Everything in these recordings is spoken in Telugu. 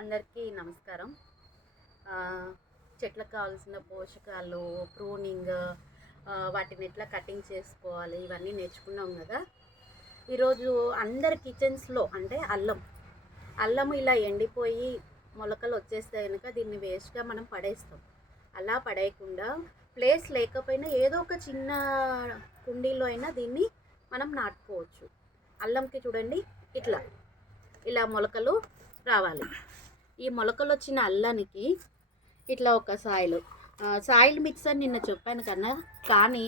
అందరికీ నమస్కారం. చెట్లకు కావాల్సిన పోషకాలు, ప్రూనింగ్, వాటిని ఎట్లా కటింగ్ చేసుకోవాలి ఇవన్నీ నేర్చుకున్నాం కదా. ఈరోజు అందరి కిచెన్స్లో అంటే అల్లం ఇలా ఎండిపోయి మొలకలు వచ్చేస్తే కనుక దీన్ని వేస్ట్గా మనం పడేస్తాం. అలా పడేయకుండా ప్లేస్ లేకపోయినా ఏదో ఒక చిన్న కుండీలో అయినా దీన్ని మనం నాటుకోవచ్చు. అల్లంకి చూడండి ఇలా మొలకలు రావాలి. ఈ మొలకలు వచ్చిన అల్లానికి ఇట్లా ఒక సాయిల్ మిక్స్ అని నిన్న చెప్పాను కన్నా, కానీ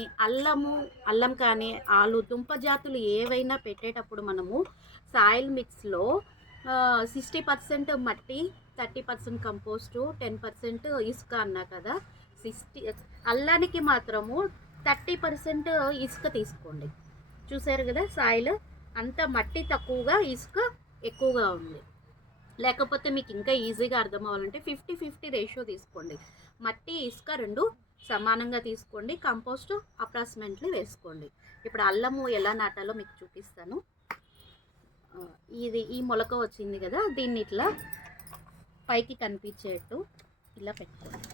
అల్లం కానీ ఆలు దుంప జాతులు ఏవైనా పెట్టేటప్పుడు మనము సాయిల్ మిక్స్లో 60% మట్టి, 30% కంపోస్టు, 10% ఇసుక అన్నా కదా. అల్లానికి మాత్రము 30% ఇసుక తీసుకోండి. చూసారు కదా, సాయిల్ అంత మట్టి తక్కువగా ఇసుక ఎక్కువగా ఉంది. లేకపోతే మీకు ఇంకా ఈజీగా అర్థం అవ్వాలంటే 50-50 రేషియో తీసుకోండి. మట్టి ఇసుక రెండు సమానంగా తీసుకోండి. కంపోస్ట్ అప్రాక్సిమేట్లీ వేసుకోండి. ఇప్పుడు అల్లము ఎలా నాటాలో మీకు చూపిస్తాను. ఈ మొలక వచ్చింది కదా, దీన్ని ఇట్లా పైకి కనిపించేట్టు ఇలా పెట్టుకోండి.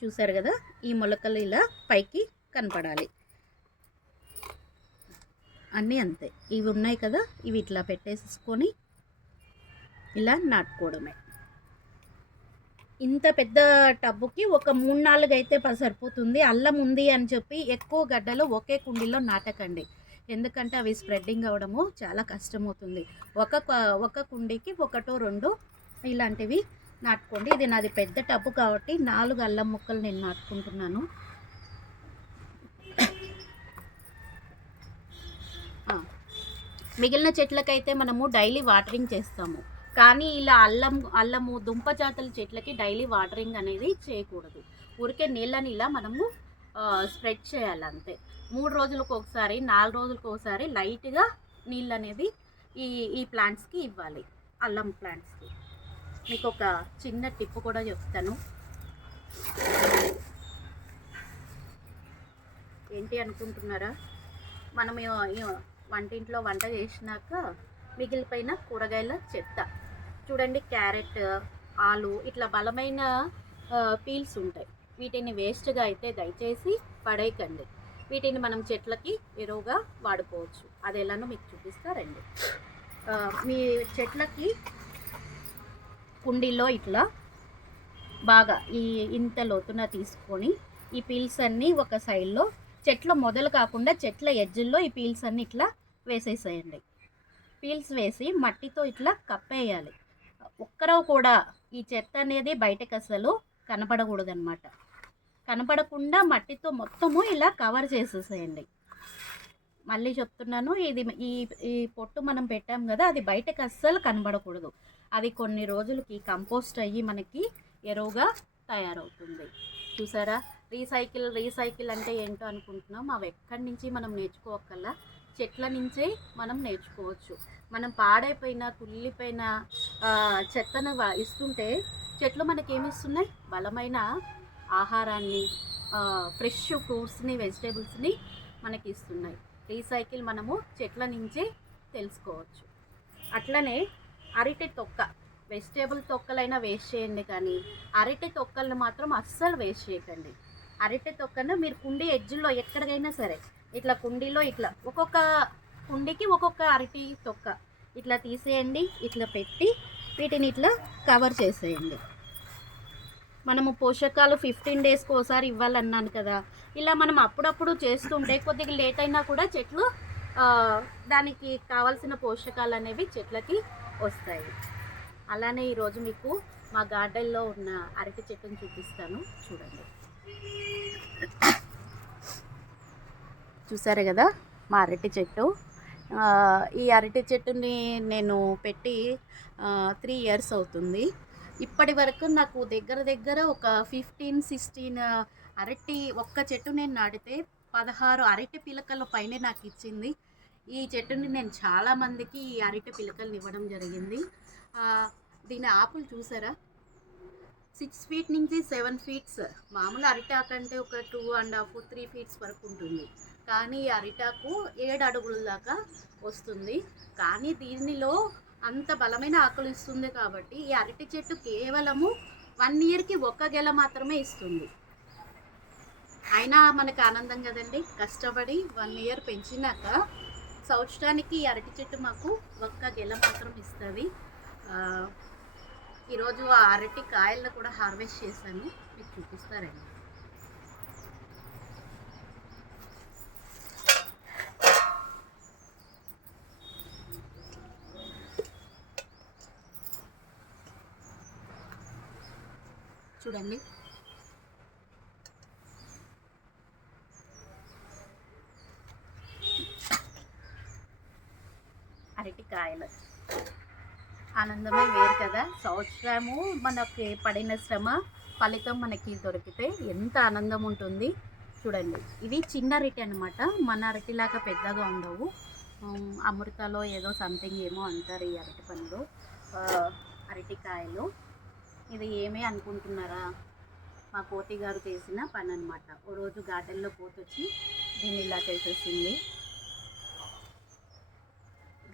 చూసారు కదా, ఈ మొలకలు ఇలా పైకి కనపడాలి. అన్నీ అంతే, ఇవి ఉన్నాయి కదా, ఇవి ఇట్లా పెట్టేసుకొని ఇలా నాటుకోవడమే. ఇంత పెద్ద టబ్బుకి ఒక 3-4 అయితే సరిపోతుంది. అల్లం ఉంది అని చెప్పి ఎక్కువ గడ్డలు ఒకే కుండీలో నాటకండి, ఎందుకంటే అవి స్ప్రెడ్డింగ్ అవ్వడము చాలా కష్టమవుతుంది. ఒక కుండీకి 1-2 ఇలాంటివి నాటుకోండి. ఇది నాది పెద్ద టబ్బు కాబట్టి 4 అల్లం ముక్కలు నేను నాటుకుంటున్నాను. మిగిలిన చెట్లకైతే మనము డైలీ వాటరింగ్ చేస్తాము, కానీ ఇలా అల్లము దుంప జాతుల చెట్లకి డైలీ వాటరింగ్ అనేది చేయకూడదు. ఊరికే నీళ్ళని ఇలా మనము స్ప్రెడ్ చేయాలి అంతే. 3 రోజులకు ఒకసారి, 4 రోజులకు ఒకసారి లైట్గా నీళ్ళు అనేది ఈ ప్లాంట్స్కి ఇవ్వాలి. అల్లం ప్లాంట్స్కి మీకు ఒక చిన్న టిప్ కూడా చెప్తాను. ఏంటి అనుకుంటున్నారా? మనం వంటింట్లో వంట చేసినాక మిగిలిపోయిన కూరగాయల చెత్త చూడండి, క్యారెట్, ఆలు ఇట్లా బలమైన పీల్స్ ఉంటాయి. వీటిని వేస్ట్గా అయితే దయచేసి పడేయకండి. వీటిని మనం చెట్లకి ఎరువుగా వాడుకోవచ్చు. అది ఎలానో మీకు చూపిస్తారండి. మీ చెట్లకి కుండీలో ఇట్లా బాగా ఇంత లోతున తీసుకొని ఈ పీల్స్ అన్నీ ఒక సైడ్లో, చెట్ల మొదలు కాకుండా చెట్ల ఎడ్జిల్లో ఈ పీల్స్ అన్నీ ఇట్లా వేసేసేయండి. పీల్స్ వేసి మట్టితో ఇట్లా కప్పేయాలి. ఒక్కరో కూడా ఈ చెత్త అనేది బయటకు అసలు కనపడకూడదు అనమాట. కనపడకుండా మట్టితో మొత్తము ఇలా కవర్ చేసేసేయండి. మళ్ళీ చెప్తున్నాను, ఈ పొట్టు మనం పెట్టాం కదా, అది బయటకు అస్సలు కనబడకూడదు. అది కొన్ని రోజులకి కంపోస్ట్ అయ్యి మనకి ఎరువుగా తయారవుతుంది. చూసారా, రీసైకిల్ అంటే ఏంటో అనుకుంటున్నాం. అవి ఎక్కడి నుంచి మనం నేర్చుకోవక్కల్లా చెట్ల నుంచే మనం నేర్చుకోవచ్చు. మనం పాడైపోయిన కుళ్ళిపోయిన చెత్తను ఇస్తుంటే చెట్లు మనకేమిస్తున్నాయి? బలమైన ఆహారాన్ని, ఫ్రెష్ ఫ్రూట్స్ని, వెజిటేబుల్స్ని మనకి ఇస్తున్నాయి. రీసైకిల్ మనము చెట్ల నుంచే తెలుసుకోవచ్చు. అట్లనే అరటి తొక్క, వెజిటేబుల్ తొక్కలైనా వేస్ట్ చేయండి, కానీ అరటి తొక్కలను మాత్రం అస్సలు వేస్ట్ చేయకండి. అరటి తొక్కను మీరు కుండీ ఎడ్జ్లో ఎక్కడికైనా సరే ఇట్లా కుండీలో ఇట్లా ఒక్కొక్క కుండీకి ఒక్కొక్క అరటి తొక్క ఇట్లా తీసేయండి. ఇట్లా పెట్టి వీటిని ఇట్లా కవర్ చేసేయండి. మనము పోషకాలు 15 డేస్కి ఒకసారి ఇవ్వాలన్నాను కదా, ఇలా మనం అప్పుడప్పుడు చేస్తుంటే కొద్దిగా లేట్ అయినా కూడా చెట్లు దానికి కావాల్సిన పోషకాలు అనేవి చెట్లకి వస్తాయి. అలానే ఈరోజు మీకు మా గార్డెన్లో ఉన్న అరటి చెట్టును చూపిస్తాను, చూడండి. చూసారు కదా మా అరటి చెట్టు. ఈ అరటి చెట్టుని నేను పెట్టి 3 ఇయర్స్ అవుతుంది. ఇప్పటి వరకు నాకు దగ్గర ఒక 15-16 అరటి, ఒక్క చెట్టు నేను నాటితే 16 అరటి పిలకల పైనే నాకు ఇచ్చింది. ఈ చెట్టుని నేను చాలామందికి ఈ అరటి పిలకలు ఇవ్వడం జరిగింది. దీని ఆకులు చూసారా, 6 ఫీట్ నుంచి 7 ఫీట్స్ మామూలు అరిటాకు అంటే ఒక 2.5 3 ఫీట్స్ వరకు ఉంటుంది. కానీ ఈ అరిటాకు 7 అడుగుల దాకా వస్తుంది. కానీ దీనిలో అంత బలమైన ఆకులు ఇస్తుంది కాబట్టి ఈ అరటి చెట్టు కేవలము 1 ఇయర్కి ఒక్క గెల మాత్రమే ఇస్తుంది. అయినా మనకు ఆనందం కదండి. కష్టపడి 1 ఇయర్ పెంచినాక సంవత్సరానికి ఈ అరటి చెట్టు మాకు ఒక్క గెల మాత్రం ఇస్తుంది. ఈరోజు ఆ అరటి కాయలను కూడా హార్వెస్ట్ చేశాను, మీకు చూపిస్తారండి. చూడండి, అరటికాయలు ఆనందమే వేరు కదా. సంవత్సరము మనకి పడిన శ్రమ ఫలితం మనకి దొరికితే ఎంత ఆనందం ఉంటుంది చూడండి. ఇవి చిన్న అరటి అనమాట, మన అరటిలాగా పెద్దగా ఉండవు. అమృతలో ఏదో సంథింగ్ ఏమో అంటారు ఈ అరటి పండ్లు, అరటికాయలు. ఇది ఏమే అనుకుంటున్నారా, మా కోతి గారు చేసిన పని అనమాట. ఓ రోజు గార్డెన్లో పోతొచ్చి దీన్ని ఇలా చేసేసింది.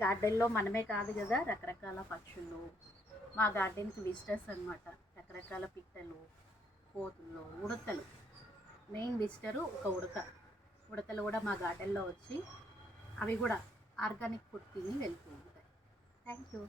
గార్డెన్లో మనమే కాదు కదా, రకరకాల పక్షులు మా గార్డెన్కి విజిటర్స్ అనమాట. రకరకాల పిట్టలు, కోతులు, ఉడతలు. మెయిన్ విజిటరు ఒక ఉడతలు కూడా మా గార్డెన్లో వచ్చి అవి కూడా ఆర్గానిక్ ఫుడ్ తిని వెళ్తూ ఉంటాయి. Thank you.